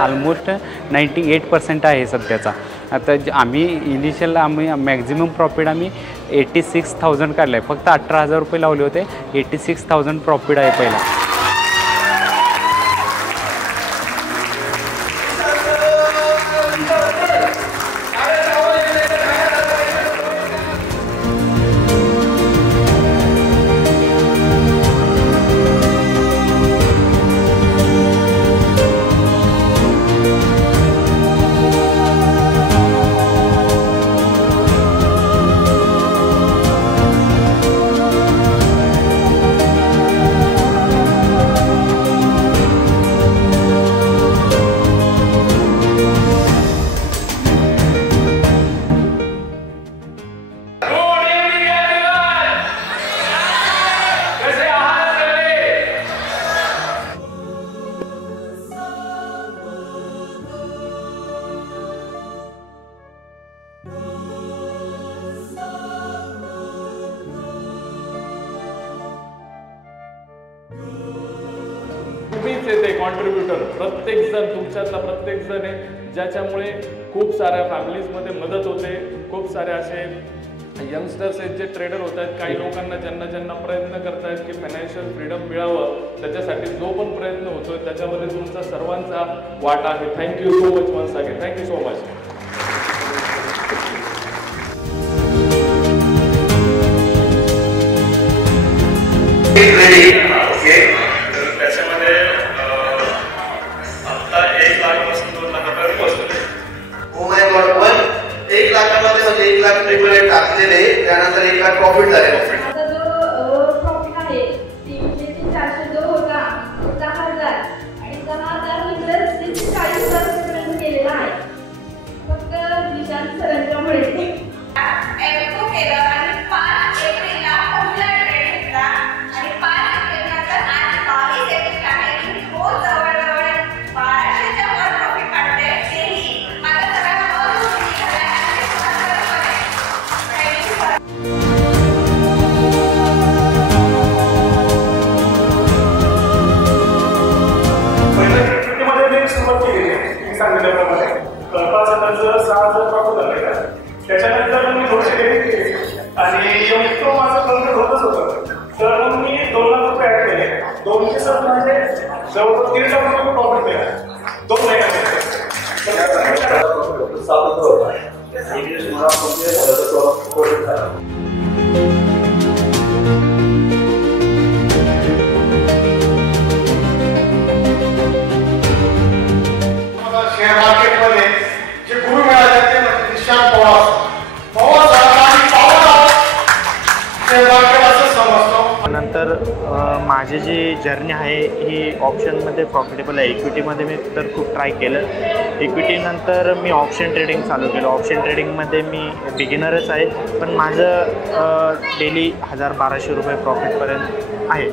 Almost 98% आहे सध्याचा. आता आम्ही इनिशियल मॅक्झिमम प्रॉफिट आम्ही 86,000 काढलं आहे. फक्त 18,000 रुपये लावले होते. 86,000 प्रॉफिट आहे पहिला. तुम्हीच ते कॉन्ट्रीब्युटर, प्रत्येकजण तुमच्यातला प्रत्येकजण आहे ज्याच्यामुळे खूप साऱ्या फॅमिलीजमध्ये मदत होते. खूप सारे असे यंगस्टर्स आहेत जे ट्रेडर होत आहेत. काही लोकांना ज्यांना प्रयत्न करतायत की फायनान्शियल फ्रीडम मिळावं, त्याच्यासाठी जो पण प्रयत्न होतोय त्याच्यामध्ये तुमचा सर्वांचा वाटा आहे. Thank you so much once again. Thank you so much. त्याच्यामध्ये आता 1 लाखापासून 2 लाखापर्यंत पोहोचले. Oh my god. पण 1 लाखामध्ये म्हणजे 1 लाख ट्रिपल टाकलेले, त्यानंतर 1 लाख प्रॉफिट झाले. आता जो प्रॉफिट आहे ती म्हणजे 400 जो होता 10,000 आणि 10,000 नंतर 40,000 पर्यंत गेलेला आहे. फक्त निशांत सरांच्यामुळे एवढं केलं आणि 5 एप्रिलला पहिला ट्रेड घेतला आणि 5 एप्रिलनंतर आज 22 एप्रिल आहे. मी रोज जवळजवळ 1200च्या वर प्रॉफिट काढते. तेही मला सगळ्यांना अनुभव झाला आहे. पहिल्या क्रिकेटमध्ये मी सुरुवात केली आहे. सांगितल्याप्रमाणे 5,000 6,000 प्रॉफिट झाले का. त्याच्यानंतर मी 200 केले आणि तो माझं कंप्लीट होतच होतं. तर मग मी 2 लाख रुपये ॲड केले. 200 म्हणजे जवळपास 3 लाख रुपये प्रॉफिट केला 2 महिन्यामध्ये. शेअर मार्केटमध्ये जे गुरु मिळाले ते म्हणजे निशांत पवार. पवार आणि पवार शेअर मार्केट असं समजतो. नंतर माझी जी जर्नी आहे ही ऑप्शनमध्ये प्रॉफिटेबल आहे. इक्विटीमध्ये मी तर खूप ट्राय केलं. इक्विटीनंतर मी ऑप्शन ट्रेडिंग चालू केलं. ऑप्शन ट्रेडिंगमध्ये मी बिगिनरच आहे, पण माझं डेली 1,000-1,200 रुपये प्रॉफिटपर्यंत आहे.